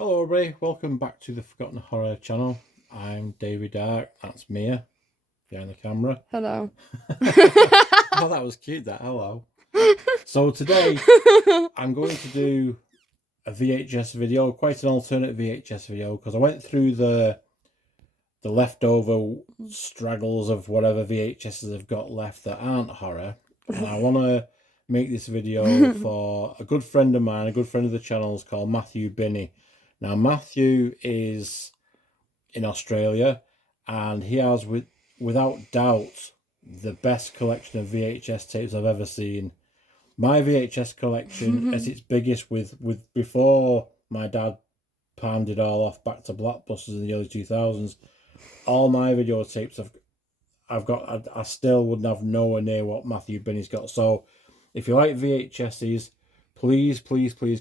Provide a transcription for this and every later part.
Hello everybody, welcome back to the Forgotten Horror channel. I'm David Dark, that's Mia behind the camera. Hello. Oh, that was cute, that hello. So today I'm going to do a VHS video, quite an alternate VHS video, because I went through the leftover straggles of whatever VHSs I've got left that aren't horror, and I want to make this video for a good friend of mine, a good friend of the channel's called Matthew Binney. Now Matthew is in Australia and he has without doubt the best collection of VHS tapes I've ever seen. My VHS collection at its biggest with before my dad palmed it all off back to Blockbusters in the early 2000s. All my videotapes I've got, I still wouldn't have nowhere near what Matthew Binney's got. So if you like VHSs, please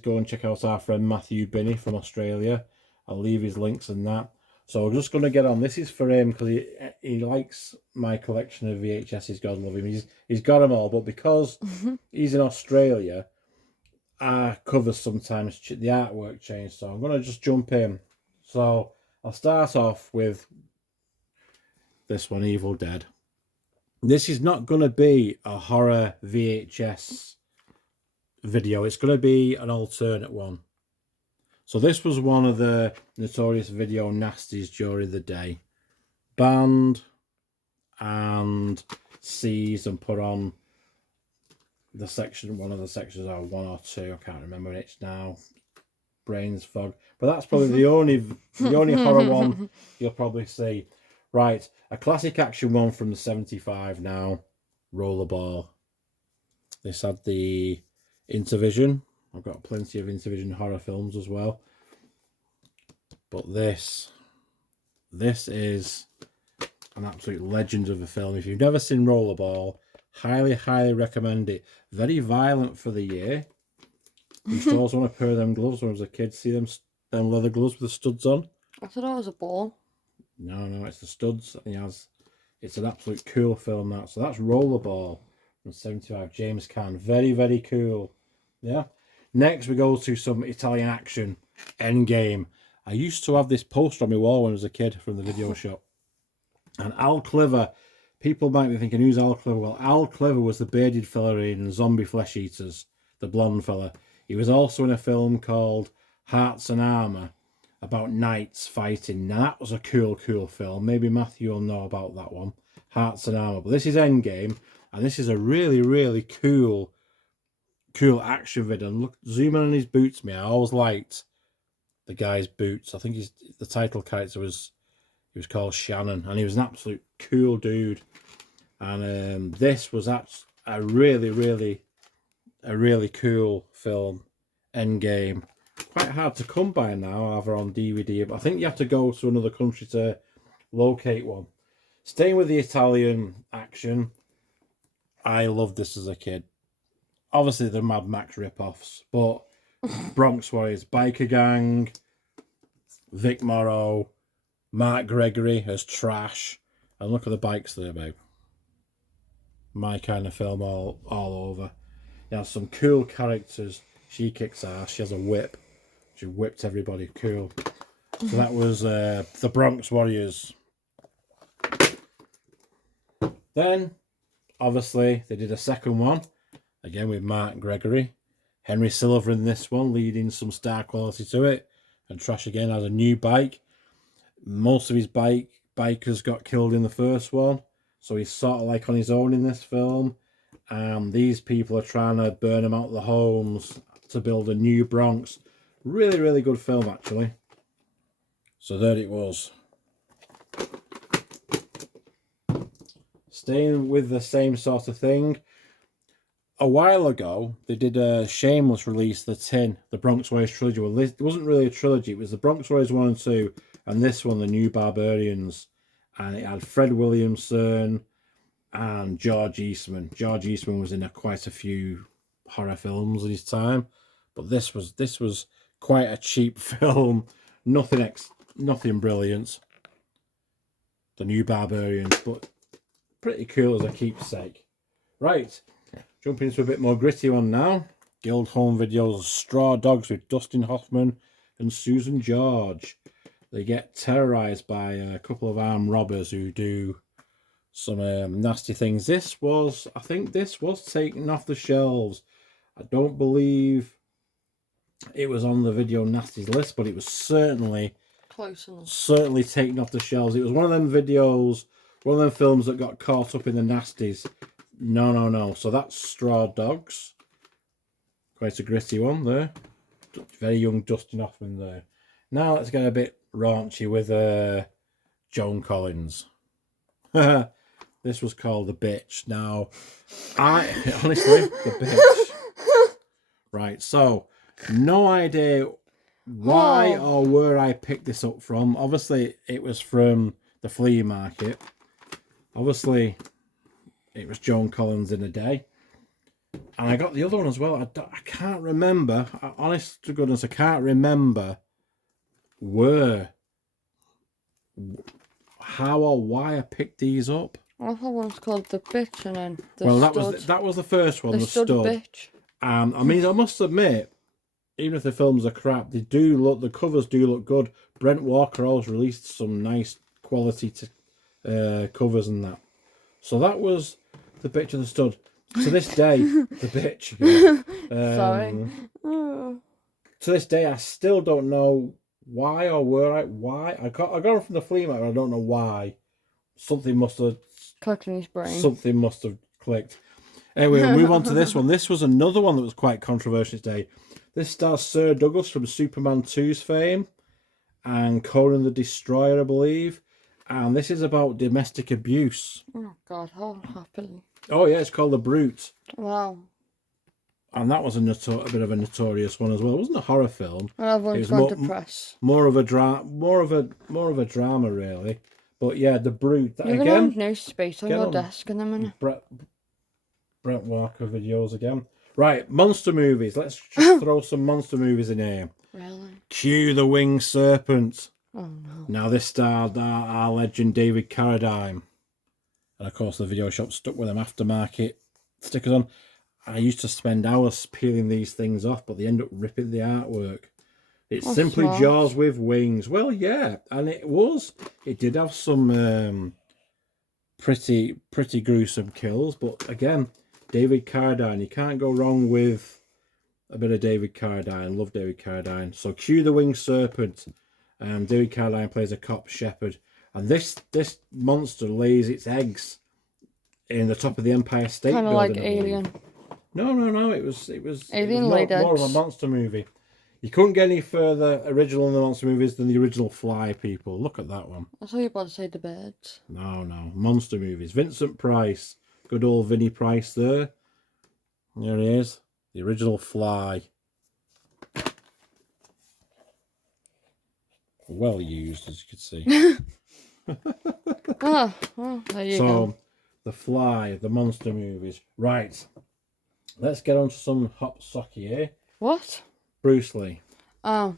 go and check out our friend Matthew Binney from Australia. I'll leave his links and that. So we're just going to get on. This is for him because he likes my collection of VHSs. God love him. He's got them all, but because he's in Australia, our covers sometimes the artwork change. So I'm going to just jump in. So I'll start off with this one, Evil Dead. This is not going to be a horror VHS video. It's going to be an alternate one. So this was one of the notorious video nasties during the day. Banned and seized and put on the section, one of the sections, or 1 or 2, I can't remember which now. Brains fog. But that's probably the only horror one you'll probably see. Right, a classic action one from the 75 now, Rollerball. This had the Intervision. I've got plenty of Intervision horror films as well. But this is an absolute legend of a film. If you've never seen Rollerball, highly recommend it. Very violent for the year. I used to always want a pair of them gloves when I was a kid. See them leather gloves with the studs on? I thought it was a ball. No, it's the studs. It's an absolute cool film, that. So that's Rollerball from 75. James Caan. Very cool. Yeah. Next we go to some Italian action. Endgame. I used to have this poster on my wall when I was a kid from the video shop. And Al Cliver. People might be thinking, who's Al Cliver? Well, Al Cliver was the bearded fella in Zombie Flesh Eaters. The blonde fella. He was also in a film called Hearts and Armour, about knights fighting. Now that was a cool film. Maybe Matthew will know about that one. Hearts and Armour. But this is Endgame, and this is a really cool action video. And look, zoom in on his boots, me. I always liked the guy's boots. I think the title character was called Shannon, and he was an absolute cool dude. And this was a really cool film. Endgame. Quite hard to come by now, either on DVD, but I think you have to go to another country to locate one. Staying with the Italian action, I loved this as a kid. Obviously the Mad Max rip-offs, but Bronx Warriors, Biker Gang, Vic Morrow, Mark Gregory as Trash, and look at the bikes there, babe. My kind of film all over. You have some cool characters. She kicks ass. She has a whip. She whipped everybody. Cool. So that was the Bronx Warriors. Then, obviously, they did a second one. Again with Mark Gregory. Henry Silver in this one, leading some star quality to it. And Trash again has a new bike. Most of his bikers got killed in the first one. So he's sort of like on his own in this film. And these people are trying to burn him out of the homes to build a new Bronx. Really good film, actually. So there it was. Staying with the same sort of thing. A while ago, they did a shameless release, the Bronx Warriors trilogy. Well, it wasn't really a trilogy. It was the Bronx Warriors 1 and 2, and this one, the New Barbarians. And it had Fred Williamson and George Eastman. George Eastman was in quite a few horror films at his time, but this was quite a cheap film. Nothing brilliant. The New Barbarians, but pretty cool as a keepsake. Right, jumping into a bit more gritty one now. Guild Home Videos, Straw Dogs with Dustin Hoffman, and Susan George. They get terrorized by a couple of armed robbers who do some nasty things. I think this was taken off the shelves. I don't believe it was on the video nasties list, but it was certainly close enough. Certainly taken off the shelves. It was one of them videos, one of them films that got caught up in the nasties. No. So that's Straw Dogs. Quite a gritty one there. Very young Dustin Hoffman there. Now let's get a bit raunchy with Joan Collins. This was called The Bitch. Now, honestly, The Bitch. Right, so, no idea why or where I picked this up from. Obviously, it was from the flea market. Obviously, it was Joan Collins in a day. And I got the other one as well. I can't remember. Honest to goodness, I can't remember how or why I picked these up. I thought one was called The Bitch, and then that was the first one, the stud. Bitch. I mean, I must admit, even if the films are crap, the covers do look good. Brent Walker always released some nice quality covers and that. So that was The Bitch and the Stud. To this day, The Bitch. Sorry. To this day, I still don't know why or why. I got them from the flea market. I don't know why. Something must have clicked in his brain. Something must have clicked. Anyway, we'll move on to this one. This was another one that was quite controversial today. This stars Sir Douglas from Superman 2's fame and Conan the Destroyer, I believe. And this is about domestic abuse. Oh, God, how happily. Oh, yeah, it's called The Brute. Wow. And that was a bit of a notorious one as well. It wasn't a horror film. Well, everyone's gone to press. More of a drama, really. But yeah, The Brute. You're going to have no space on your desk in a minute. Brent Walker videos again. Right, monster movies. Let's just throw some monster movies in here. Really? Cue the Winged Serpent. Oh, no. Now, this starred our legend David Carradine. And, of course, the video shop stuck with them aftermarket stickers on. I used to spend hours peeling these things off, but they end up ripping the artwork. It's simply smart. Jaws with wings. Well, yeah, and it did have some pretty gruesome kills, but again, David Carradine, you can't go wrong with a bit of David Carradine. Love David Carradine. So cue the Winged Serpent. David Carradine plays a cop shepherd, and this monster lays its eggs in the top of the Empire State Building. Kind of like Alien. No. It was Alien more of a monster movie. You couldn't get any further original in the monster movies than the original Fly people. Look at that one. I thought you were about to say The Birds. No. Monster movies. Vincent Price. Good old Vinnie Price there. There he is. The original Fly. Well used, as you can see. Well, there you go. The Fly, the monster movies. Right. Let's get on to some hot socky here. What? Bruce Lee. Oh.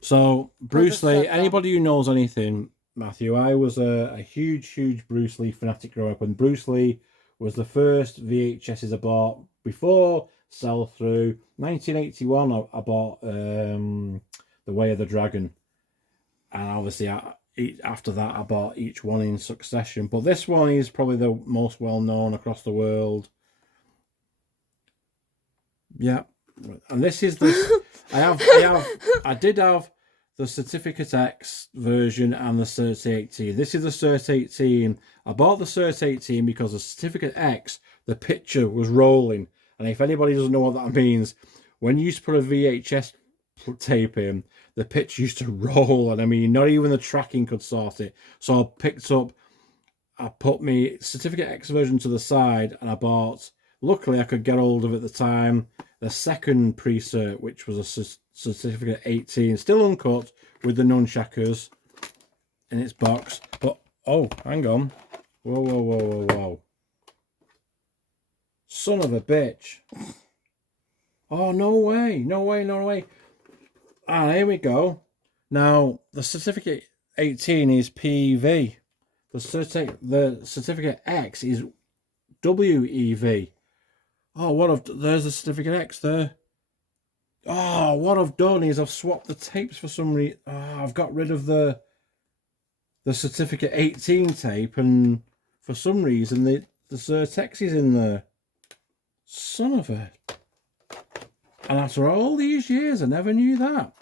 So, Bruce Lee, anybody who knows anything, Matthew, I was a huge Bruce Lee fanatic growing up. And Bruce Lee was the first VHSs I bought before sell-through. 1981, I bought The Way of the Dragon. And obviously, after that, I bought each one in succession. But this one is probably the most well-known across the world. Yeah. And this is the... I did have the Certificate X version and the Cert 18. This is the Cert 18. I bought the Cert 18 because the Certificate X, the picture was rolling. And if anybody doesn't know what that means, when you used to put a VHS tape in, the picture used to roll. And I mean, not even the tracking could sort it. So I put my Certificate X version to the side and I bought, luckily I could get hold of at the time, the second pre-cert, which was a Certificate 18, still uncut with the nunchuckers in its box. But, oh, hang on. Whoa. Son of a bitch. Oh, no way. Ah, here we go. Now, the Certificate 18 is PEV. The Certificate X is WEV. Oh, there's a Certificate X there. Oh, what I've done is I've swapped the tapes for some reason. Oh, I've got rid of the certificate 18 tape, and for some reason the Certex is in there. Son of a... And after all these years, I never knew that.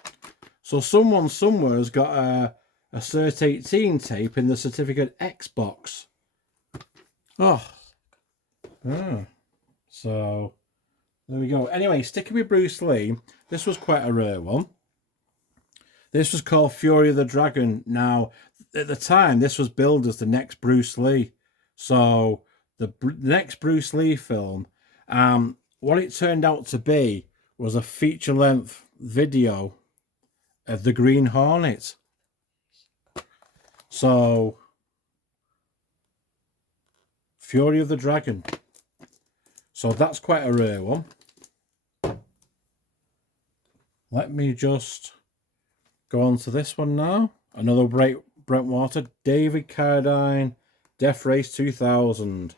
So someone somewhere has got a Cert 18 tape in the certificate X box. Oh. So there we go. Anyway, sticking with Bruce Lee, this was quite a rare one. This was called Fury of the Dragon. Now, at the time, this was billed as the next Bruce Lee. So the next Bruce Lee film, what it turned out to be was a feature-length video of the Green Hornet. So, Fury of the Dragon. So that's quite a rare one. Let me just go on to this one now. Another Brentwater, David Carradine, Death Race 2000.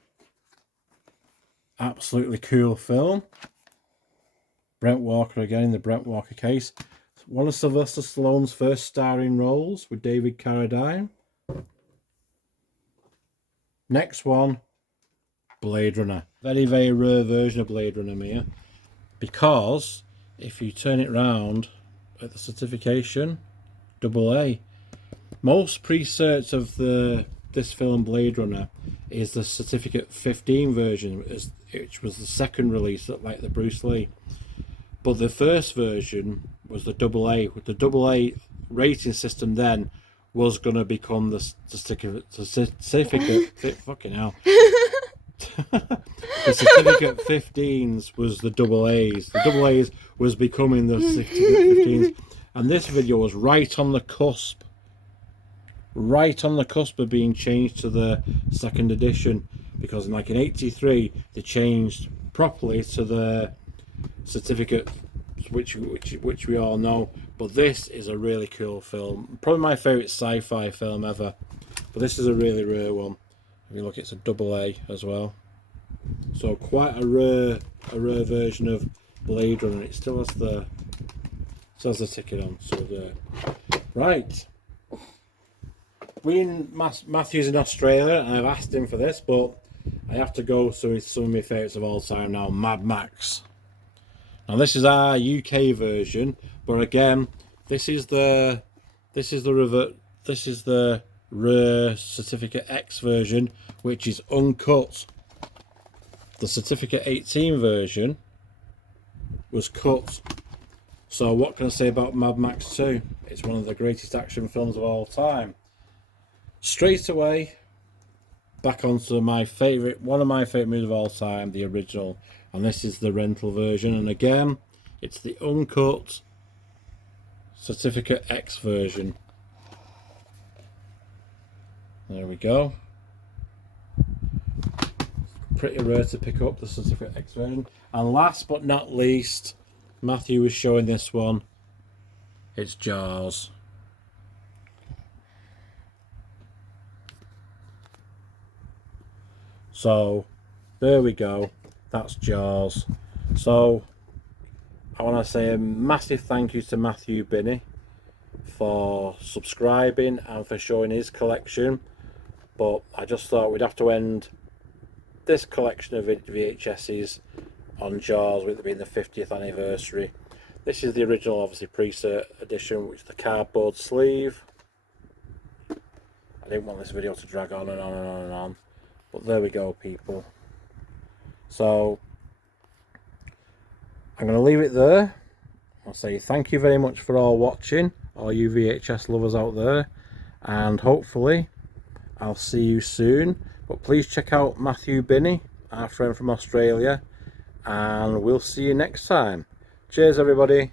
Absolutely cool film. Brent Walker again in the Brent Walker case. One of Sylvester Stallone's first starring roles with David Carradine. Next one, Blade Runner. Very, very rare version of Blade Runner here. Because if you turn it round at the certification, AA. Most pre-certs of this film Blade Runner is the certificate 15 version, which was the second release, like the Bruce Lee. But the first version was the AA. With the AA rating system then was going to become the certificate fucking hell. The certificate 15s was the AAs. The AAs was becoming the certificate 15s. And this video was right on the cusp. Right on the cusp of being changed to the second edition. Because in 83 they changed properly to the certificate, which we all know. But this is a really cool film. Probably my favourite sci-fi film ever. But this is a really rare one. If you look, it's a AA as well. So quite a rare version of Blade Runner. It still has the ticket on. So right. Matthew's in Australia, and I've asked him for this, but I have to go to some of my favourites of all time now, Mad Max. Now this is our UK version, but again, this is the rare certificate X version, which is uncut. The certificate 18 version was cut. So what can I say about Mad Max 2? It's one of the greatest action films of all time. Straight away, back onto one of my favourite movies of all time, the original. And this is the rental version. And again, it's the uncut certificate X version. There we go. Pretty rare to pick up the certificate X version. And last but not least, Matthew was showing this one. It's Jaws. So there we go. That's Jaws. So I want to say a massive thank you to Matthew Binney for subscribing and for showing his collection. But I just thought we'd have to end this collection of VHSs on Jaws, with it being the 50th anniversary. This is the original, obviously, pre-cert edition, which is the cardboard sleeve. I didn't want this video to drag on and on and on and on. But there we go, people. So I'm going to leave it there. I'll say thank you very much for all watching, all you VHS lovers out there. And hopefully I'll see you soon. But please check out Matthew Binney, our friend from Australia. And we'll see you next time. Cheers, everybody.